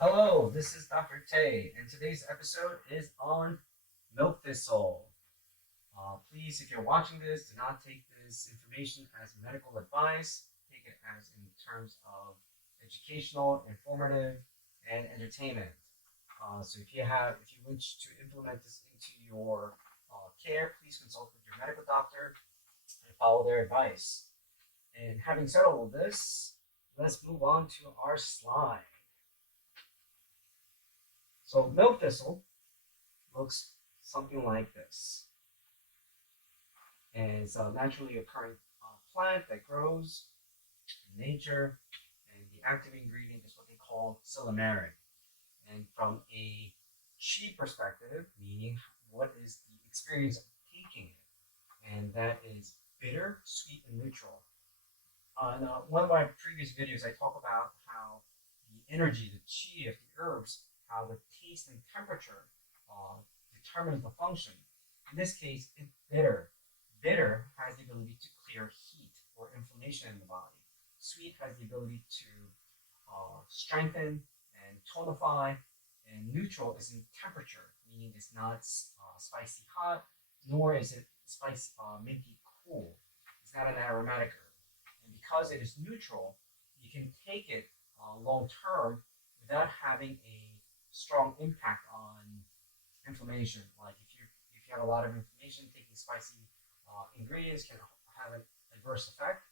Hello, this is Dr. Tay, and today's episode is on milk thistle. Please, if you're watching this, do not take this information as medical advice. Take it as in terms of educational, informative, and entertainment. So if you wish to implement this into your care, please consult with your medical doctor and follow their advice. And having said all of this, let's move on to our slide. So milk thistle looks something like this. And it's a naturally occurring plant that grows in nature, and the active ingredient is what they call silymarin. And from a chi perspective, meaning what is the experience of taking it, and that is bitter, sweet, and neutral. On one of my previous videos, I talk about how the energy, the chi of the herbs, how the taste and temperature uh, determines the function. In this case, it's bitter. Bitter has the ability to clear heat or inflammation in the body. Sweet has the ability to strengthen and tonify. And neutral is in temperature, meaning it's not spicy hot, nor is it spicy minty cool. It's not an aromatic herb. And because it is neutral, you can take it long term without having a strong impact on inflammation. Like if you have a lot of inflammation, taking spicy ingredients can have an adverse effect.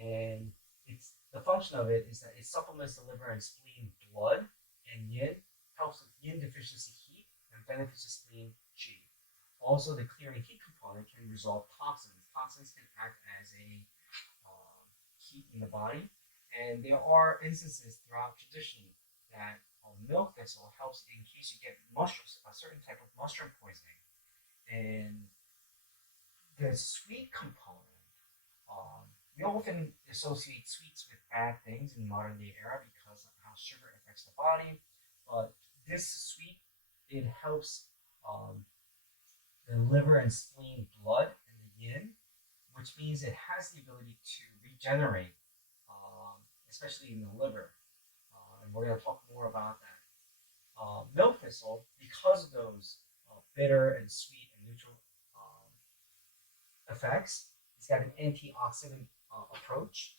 And it's the function of it is that it supplements the liver and spleen blood and yin, helps with yin deficiency heat, and benefits the spleen qi. Also, the clearing heat component can resolve toxins. Toxins can act as a heat in the body, and there are instances throughout tradition that milk thistle helps in case you get mushrooms, a certain type of mushroom poisoning. And the sweet component, we often associate sweets with bad things in modern day era because of how sugar affects the body. But this sweet, it helps the liver and spleen blood and the yin, which means it has the ability to regenerate, especially in the liver. And we're going to talk more about that. Milk thistle, because of those bitter and sweet and neutral effects, it's got an antioxidant approach.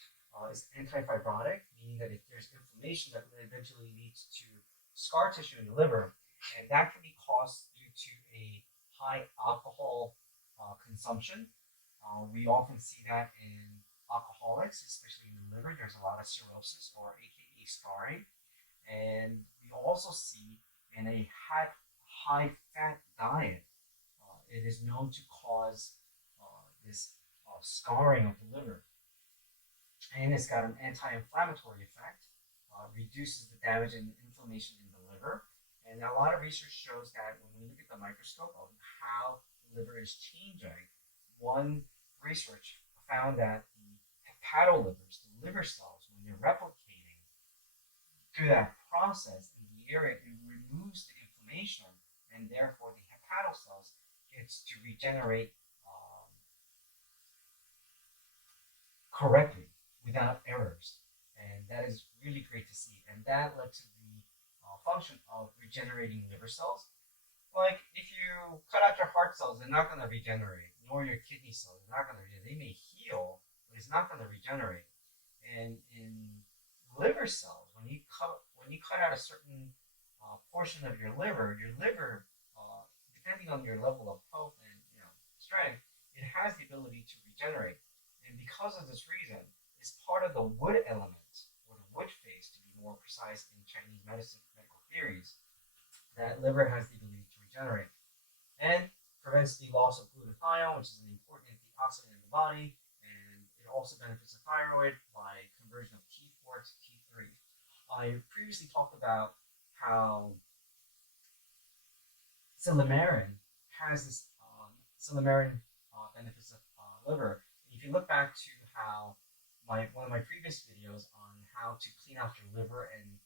It's antifibrotic, meaning that if there's inflammation, that eventually leads to scar tissue in the liver, and that can be caused due to a high alcohol consumption. We often see that in alcoholics, especially in the liver. There's a lot of cirrhosis, or AKA scarring, and we also see in a high fat diet, it is known to cause this scarring of the liver. And it's got an anti inflammatory effect, reduces the damage and inflammation in the liver. And a lot of research shows that when we look at the microscope of how the liver is changing, one research found that the hepatolivers, the liver cells, when they're replicating through that process in the area, it removes the inflammation, and therefore the hepatocells gets to regenerate correctly without errors. And that is really great to see. And that led to the function of regenerating liver cells. Like if you cut out your heart cells, they're not going to regenerate, nor your kidney cells, they're not going to regenerate. They may heal, but it's not going to regenerate. And in liver cells, when you cut out a certain portion of your liver, depending on your level of health and strength, it has the ability to regenerate. And because of this reason, it's part of the wood element, or the wood phase to be more precise in Chinese medicine medical theories, that liver has the ability to regenerate. And prevents the loss of glutathione, which is an important antioxidant in the body, and it also benefits the thyroid by conversion of T4 to T3. I previously talked about how silymarin has this silymarin benefits of liver. If you look back to how one of my previous videos on how to clean out your liver and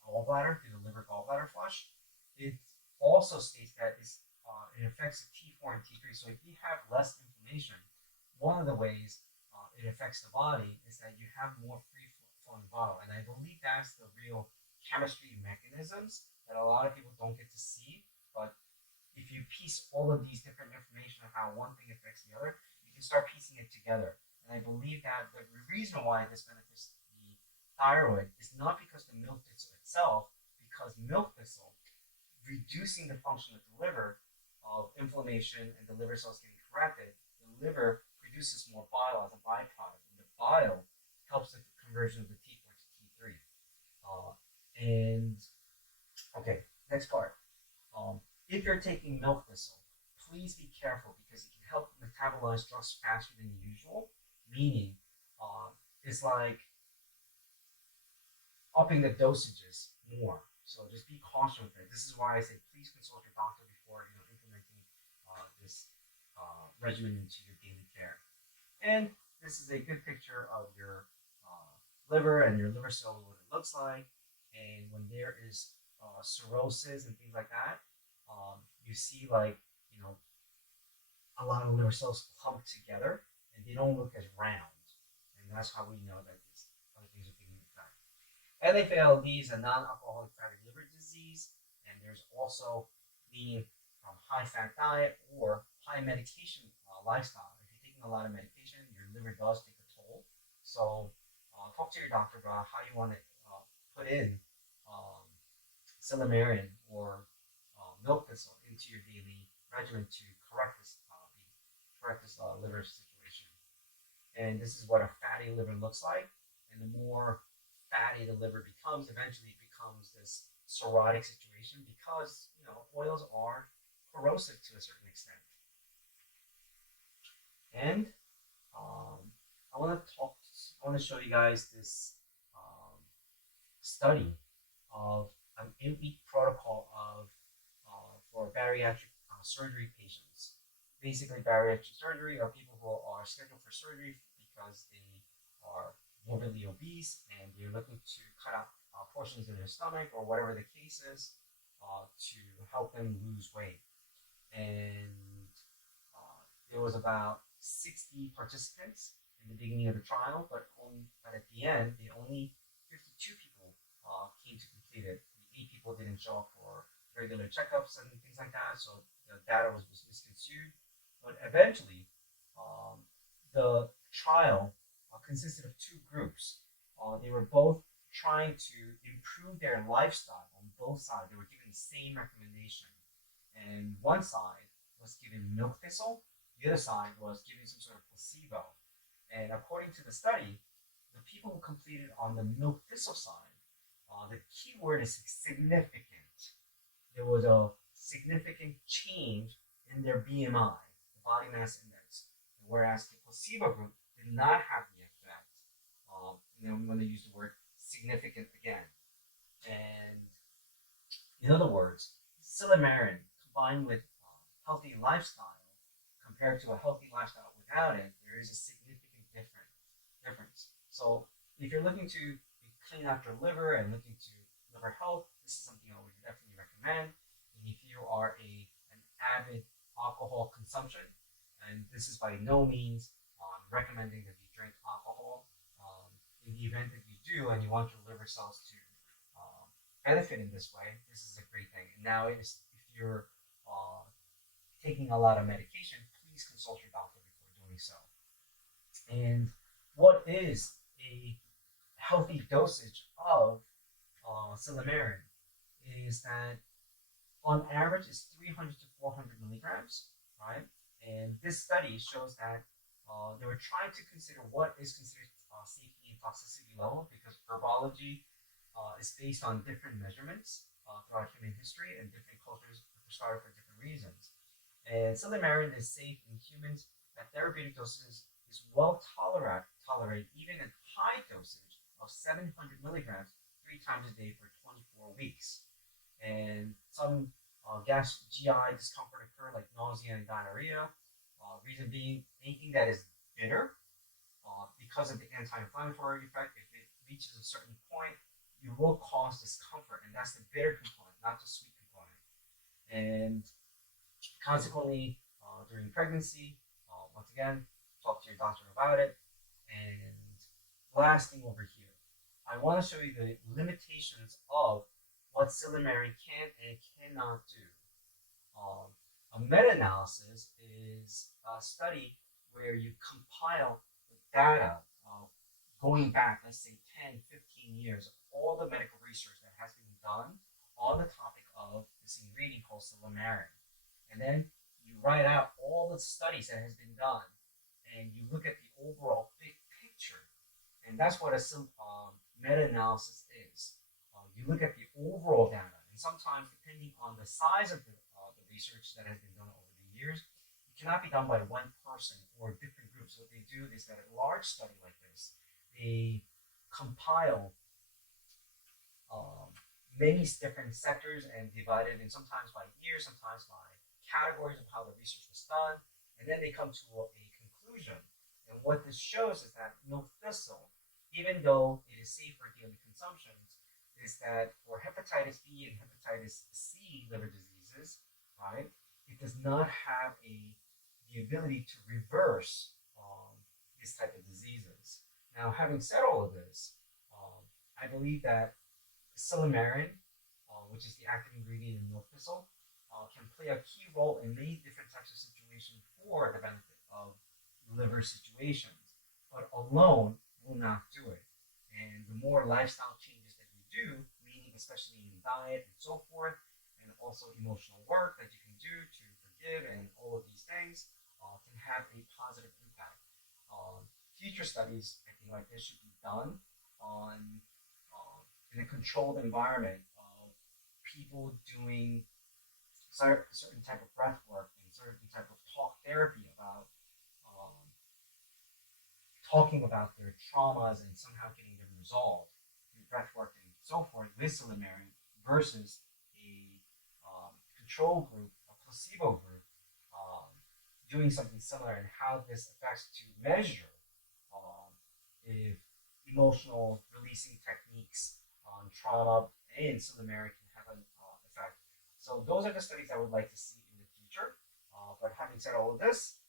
gallbladder through the liver gallbladder flush, it also states that it affects the T4 and T3. So if you have less inflammation, one of the ways it affects the body is that you have more free flowing bile, and I believe that's the real chemistry mechanisms that a lot of people don't get to see. But if you piece all of these different information on how one thing affects the other, you can start piecing it together. And I believe that the reason why this benefits the thyroid is not because the milk thistle itself, because milk thistle reducing the function of the liver of inflammation and the liver cells getting corrected, the liver produces more bile as a byproduct. And the bile helps with the conversion of the T4 to T3. And okay, next part. If you're taking milk thistle, please be careful because it can help metabolize drugs faster than usual. Meaning, it's like upping the dosages more. So just be cautious with it. This is why I say please consult your doctor before implementing this regimen into your daily care. And this is a good picture of your liver and your liver cells, what it looks like. And when there is cirrhosis and things like that, you see like a lot of liver cells clumped together and they don't look as round. And that's how we know that these other things are taking effect. LFALD is a non-alcoholic fatty liver disease, and there's also being from high-fat diet or high medication lifestyle. If you're taking a lot of medication, your liver does take a toll. So talk to your doctor about how you want to put in um, silymarin or milk thistle into your daily regimen to correct this liver situation. And this is what a fatty liver looks like. And the more fatty the liver becomes, eventually it becomes this cirrhotic situation because oils are corrosive to a certain extent. And I want to show you guys this study of an 8-week protocol of for bariatric surgery patients. Basically, bariatric surgery are people who are scheduled for surgery because they are morbidly obese and they're looking to cut out portions of their stomach or whatever the case is to help them lose weight. And there was about 60 participants in the beginning of the trial, but at the end, only 52 people came to complete it. The 8 people didn't show up for regular checkups and things like that, so the data was misconstrued. But eventually, the trial consisted of 2 groups. They were both trying to improve their lifestyle on both sides. They were given the same recommendation. And one side was given milk thistle, the other side was given some sort of placebo. And according to the study, the people who completed on the milk thistle side, the key word is significant. There was a significant change in their BMI, the body mass index, whereas the placebo group did not have the effect. I'm going to use the word significant again. And in other words, silymarin combined with healthy lifestyle compared to a healthy lifestyle without it, there is a significant difference. So if you're looking to clean out your liver and looking to liver health, this is something I would definitely recommend. And if you are an avid alcohol consumption, and this is by no means recommending that you drink alcohol, in the event that you do and you want your liver cells to benefit in this way, this is a great thing. And now, if you're taking a lot of medication, please consult your doctor before doing so. And what is a healthy dosage of silymarin is that on average is 300 to 400 milligrams, right? And this study shows that they were trying to consider what is considered safety and toxicity level because herbology is based on different measurements throughout human history and different cultures prescribed for different reasons. And silymarin is safe in humans at therapeutic doses is well tolerated even at high dosage of 700 milligrams 3 times a day for 24 weeks. And some GI discomfort occur like nausea and diarrhea. Reason being, anything that is bitter, because of the anti-inflammatory effect, if it reaches a certain point, it will cause discomfort, and that's the bitter component, not the sweet component. And consequently, during pregnancy, once again, talk to your doctor about it. And last thing over here, I want to show you the limitations of what silymarin can and cannot do. A meta-analysis is a study where you compile the data going back, let's say 10, 15 years, of all the medical research that has been done on the topic of this ingredient called silymarin. And then you write out all the studies that has been done and you look at the overall big picture. And that's what a meta-analysis is. You look at the overall data, and sometimes depending on the size of the research that has been done over the years, it cannot be done by one person or different groups. What they do is that a large study like this, they compile many different sectors and divide it in sometimes by year, sometimes by categories of how the research was done, and then they come to a conclusion. And what this shows is that milk thistle, even though it is safe for daily consumption, is that for hepatitis B and hepatitis C liver diseases, right, it does not have the ability to reverse this type of diseases. Now, having said all of this, I believe that silymarin, which is the active ingredient in milk thistle, can play a key role in many different types of situations for the benefit of liver situations, but alone will not do it. And the more lifestyle changes that you do, meaning especially in diet and so forth, and also emotional work that you can do to forgive and all of these things, can have a positive impact. Future studies, I think, like this should be done on in a controlled environment of people doing certain type of breath work and certain type of talk therapy about talking about their traumas and somehow getting them resolved through breath work and so forth with silymarin versus a control group, a placebo group, doing something similar, and how this affects to measure if emotional releasing techniques on trauma and silymarin can have an effect. So those are the studies I would like to see in the future. But having said all of this,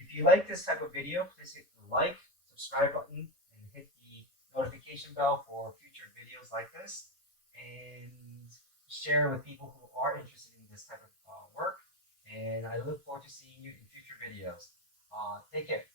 if you like this type of video, please hit the like, subscribe button, and hit the notification bell for future videos like this, and share with people who are interested in this type of work. And I look forward to seeing you in future videos. Take care.